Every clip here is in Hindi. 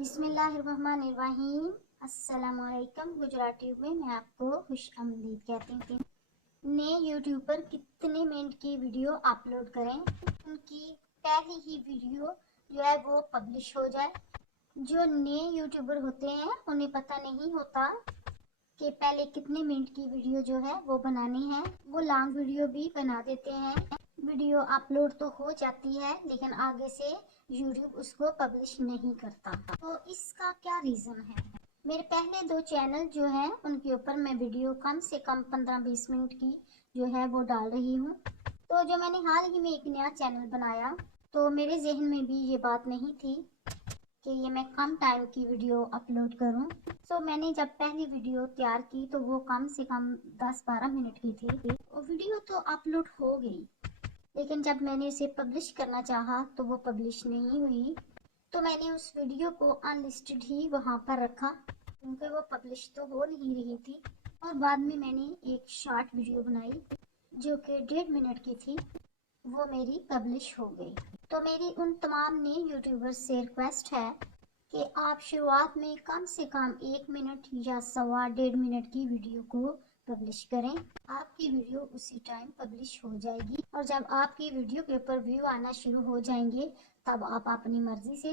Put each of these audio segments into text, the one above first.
बिस्मिल्लाहिर्रहमानिर्रहीम। अस्सलामुअलैकुम। गुजराती में मैं आपको खुश आमदीद कहती हूँ। नए यूट्यूब पर कितने मिनट की वीडियो अपलोड करें, उनकी पहली ही वीडियो जो है वो पब्लिश हो जाए। जो नए यूट्यूबर होते हैं उन्हें पता नहीं होता कि पहले कितने मिनट की वीडियो जो है वो बनानी है। वो लॉन्ग वीडियो भी बना देते हैं। वीडियो अपलोड तो हो जाती है लेकिन आगे से यूट्यूब उसको पब्लिश नहीं करता। तो इसका क्या रीज़न है? मेरे पहले 2 चैनल जो है उनके ऊपर मैं वीडियो कम से कम 15-20 मिनट की जो है वो डाल रही हूँ। तो जो मैंने हाल ही में एक नया चैनल बनाया तो मेरे जहन में भी ये बात नहीं थी कि ये मैं कम टाइम की वीडियो अपलोड करूं। सो मैंने जब पहली वीडियो तैयार की तो वो कम से कम 10-12 मिनट की थी। वो वीडियो तो अपलोड हो गई लेकिन जब मैंने उसे पब्लिश करना चाहा तो वो पब्लिश नहीं हुई। तो मैंने उस वीडियो को अनलिस्टेड ही वहाँ पर रखा क्योंकि वो पब्लिश तो हो नहीं रही थी। और बाद में मैंने एक शॉर्ट वीडियो बनाई जो कि 1.5 मिनट की थी, वो मेरी पब्लिश हो गई। तो मेरी उन तमाम नए यूट्यूबर्स से रिक्वेस्ट है कि आप शुरुआत में कम से कम 1 मिनट या 1.5 मिनट की वीडियो को पब्लिश करें। आपकी वीडियो उसी टाइम पब्लिश हो जाएगी और जब आपकी वीडियो के ऊपर व्यू आना शुरू हो जाएंगे तब आप अपनी मर्जी से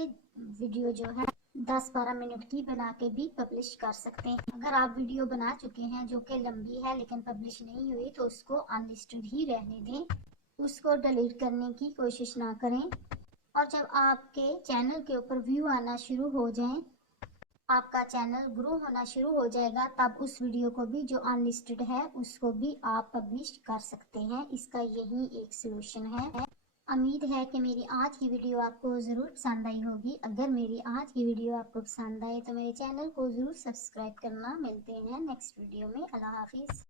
वीडियो जो है 10-12 मिनट की बना के भी पब्लिश कर सकते हैं। अगर आप वीडियो बना चुके हैं जो कि लंबी है लेकिन पब्लिश नहीं हुई तो उसको अनलिस्टेड ही रहने दें, उसको डिलीट करने की कोशिश ना करें। और जब आपके चैनल के ऊपर व्यू आना शुरू हो जाएं, आपका चैनल ग्रो होना शुरू हो जाएगा, तब उस वीडियो को भी जो अनलिस्टेड है उसको भी आप पब्लिश कर सकते हैं। इसका यही एक सलूशन है। उम्मीद है कि मेरी आज की वीडियो आपको ज़रूर पसंद आई होगी। अगर मेरी आज की वीडियो आपको पसंद आए तो मेरे चैनल को ज़रूर सब्सक्राइब करना। मिलते हैं नेक्स्ट वीडियो में। अल्लाह हाफिज़।